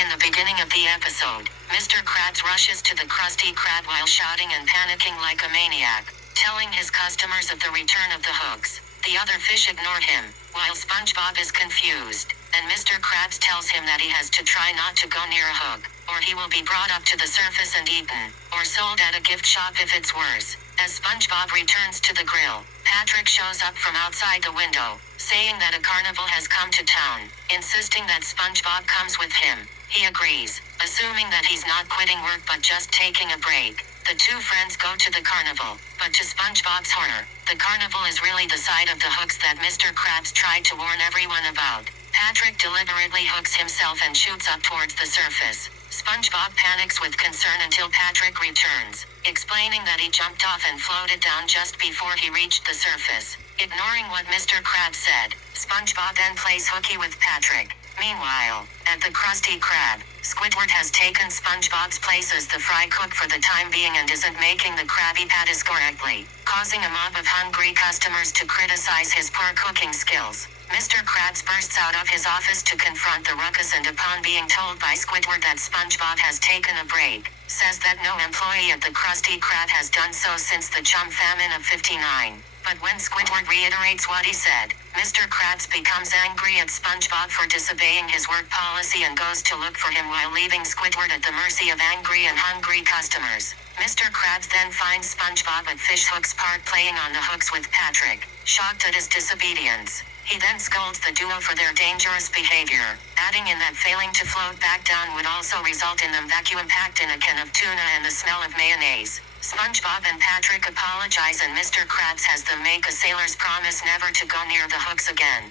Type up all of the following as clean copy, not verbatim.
in the beginning of the episode, Mr. Krabs rushes to the Krusty Krab while shouting and panicking like a maniac, telling his customers of the return of the hooks. The other fish ignore him, while SpongeBob is confused, and Mr. Krabs tells him that he has to try not to go near a hook, or he will be brought up to the surface and eaten, or sold at a gift shop if it's worse. As SpongeBob returns to the grill, Patrick shows up from outside the window, saying that a carnival has come to town, insisting that SpongeBob comes with him. He agrees, assuming that he's not quitting work but just taking a break. The two friends go to the carnival, but to SpongeBob's horror, the carnival is really the side of the hooks that Mr. Krabs tried to warn everyone about. Patrick deliberately hooks himself and shoots up towards the surface. SpongeBob panics with concern until Patrick returns, explaining that he jumped off and floated down just before he reached the surface. Ignoring what Mr. Krabs said, SpongeBob then plays hooky with Patrick. Meanwhile, at the Krusty Krab, Squidward has taken SpongeBob's place as the fry cook for the time being and isn't making the Krabby Patties correctly, causing a mob of hungry customers to criticize his poor cooking skills. Mr. Krabs bursts out of his office to confront the ruckus and upon being told by Squidward that SpongeBob has taken a break, says that no employee at the Krusty Krab has done so since the chum famine of '59. But when Squidward reiterates what he said, Mr. Krabs becomes angry at SpongeBob for disobeying his work policy and goes to look for him while leaving Squidward at the mercy of angry and hungry customers. Mr. Krabs then finds SpongeBob at Fish Hook's Park playing on the hooks with Patrick, shocked at his disobedience. He then scolds the duo for their dangerous behavior, adding in that failing to float back down would also result in them vacuum-packed in a can of tuna and the smell of mayonnaise. SpongeBob and Patrick apologize and Mr. Krabs has them make a sailor's promise never to go near the hooks again.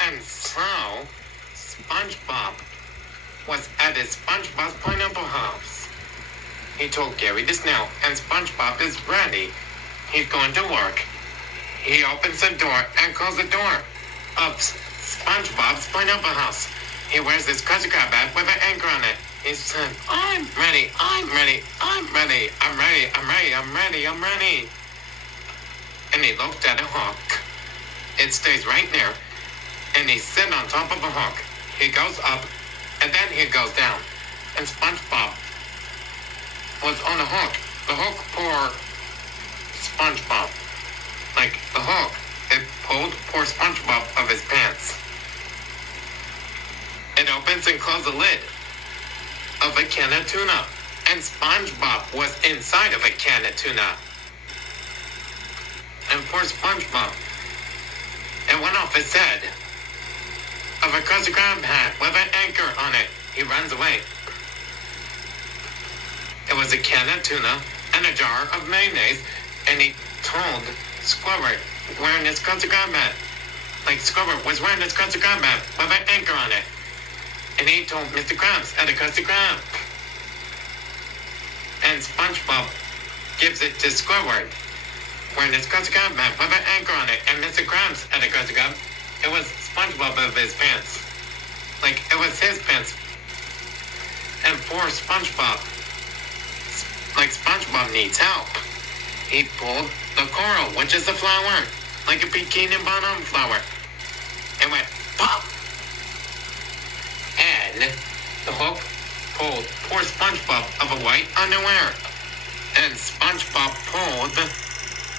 And so, SpongeBob was at his SpongeBob's Pineapple House. He told Gary the Snail, and SpongeBob is ready. He's going to work. He opens the door and closes the door of SpongeBob's Pineapple House. He wears his Krusty Krab hat with an anchor on it. He said, I'm ready, I'm ready, I'm ready, I'm ready, I'm ready, I'm ready, I'm ready. And he looked at a hook. It stays right there. And he sits on top of a hook. He goes up, and then he goes down. And SpongeBob was on a hook. The hook for SpongeBob. Like the hook, it pulled poor SpongeBob of his pants. It opens and closes the lid of a can of tuna. And SpongeBob was inside of a can of tuna. And poor SpongeBob, it went off his head of a Krusty Krab hat with an anchor on it. He runs away. It was a can of tuna and a jar of mayonnaise, and he told Squidward wearing his Krusty Krab hat. Like Squidward was wearing his Krusty Krab hat with an anchor on it. And he told Mr. Krabs at a Krusty Krab. And SpongeBob gives it to Squidward wearing his Krusty Krab hat with an anchor on it. And Mr. Krabs at a Krusty Krab, it was SpongeBob of his pants. Like, it was his pants. And poor SpongeBob, like SpongeBob needs help. He pulled the coral, which is a flower, like a bikini bottom flower, and went pop. And the hook pulled poor SpongeBob of a white underwear. And SpongeBob pulled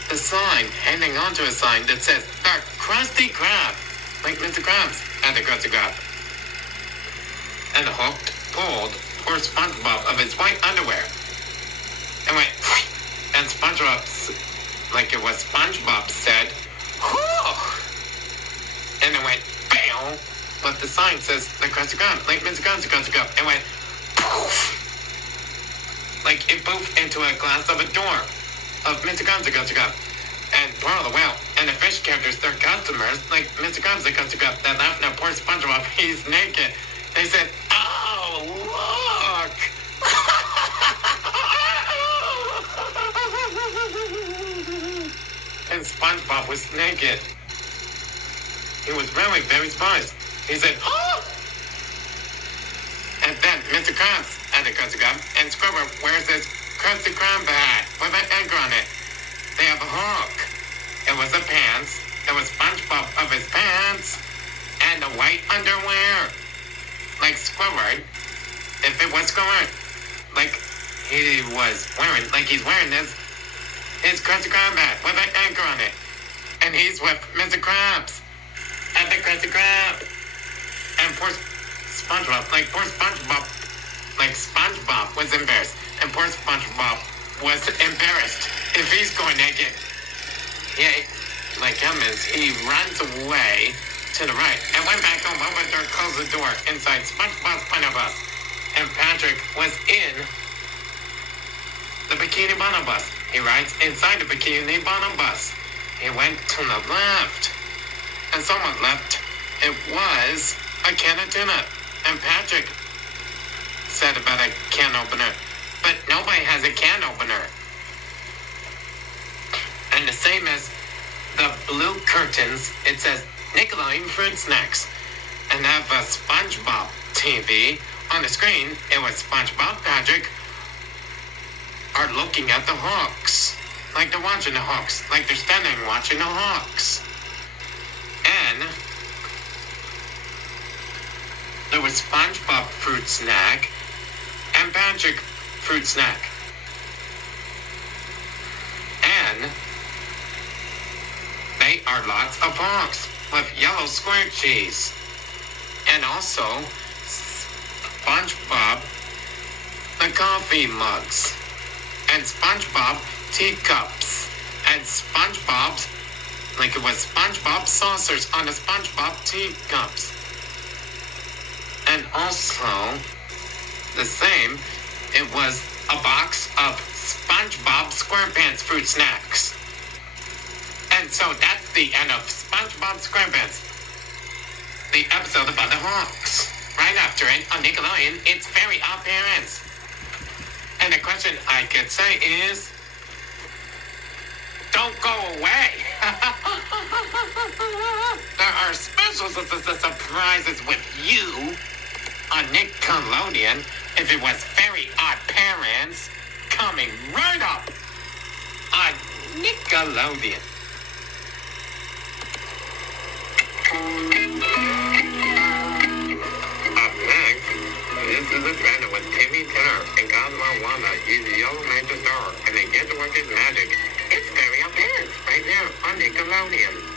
the sign, hanging onto a sign that says, the Krusty Krab, like Mr. Krabs at the Krusty Krab. And the hook pulled poor SpongeBob of his white underwear, and went, and SpongeBob, like it was SpongeBob said, whoo! And it went, bam! But the sign says the Krusty Krab, like Mr. Krabs, the Krusty Krab. It went, poof! Like it poofed into a glass of a door of Mr. Krabs, the Krusty Krab. And poor the whale, and the fish characters, their customers, like Mr. Krabs, the Krusty Krab, that laughed at poor SpongeBob, he's naked. They said, oh, look! And SpongeBob was naked. He was really very surprised. He said, oh! And then Mr. Krabs at the Krusty Krab, and Squidward wears his Krusty Krab hat with an anchor on it. They have a hook. It was a pants. It was SpongeBob of his pants. And the white underwear. like Squidward, if it was Squidward, like he was wearing, like he's wearing his Krusty Krab hat with an anchor on it. And he's with Mr. Krabs at the Krusty Krab. And poor SpongeBob, like SpongeBob was embarrassed. And poor SpongeBob was embarrassed if he's going naked. Yeah, like him is, he runs away to the right and went back home, opened the door, closed the door inside SpongeBob's Pineapple Bus. And Patrick was in the Bikini Bottom Bus. He rides inside the Bikini Bottom Bus. He went to the left. And someone left. It was a can of tuna. And Patrick said about a can opener. But nobody has a can opener. And the same as the blue curtains, it says Nickelodeon Fruit Snacks. And have a SpongeBob TV. On the screen, it was SpongeBob, Patrick are looking at the hooks. Like they're watching the hooks. Like they're standing watching the hooks. And there was SpongeBob Fruit Snack and Patrick Fruit Snack. And they are lots of hooks with yellow square cheese. And also SpongeBob the coffee mugs. And SpongeBob teacups. And SpongeBob's, like it was SpongeBob saucers on the SpongeBob teacups. And also, the same, it was a box of SpongeBob SquarePants fruit snacks. And so that's the end of SpongeBob SquarePants. The episode about the hawks. Right after it, on Nickelodeon, it's Very Odd Parents. And the question I could say is, don't go away. There are special surprises with you on Nickelodeon. If it was Very Odd Parents, coming right up on Nickelodeon. Up next, this is a trend with Timmy Turner and Cosmo Wanda use the Yellow Magic Star and they get to work his magic. It's Very Odd Parents right there on Nickelodeon.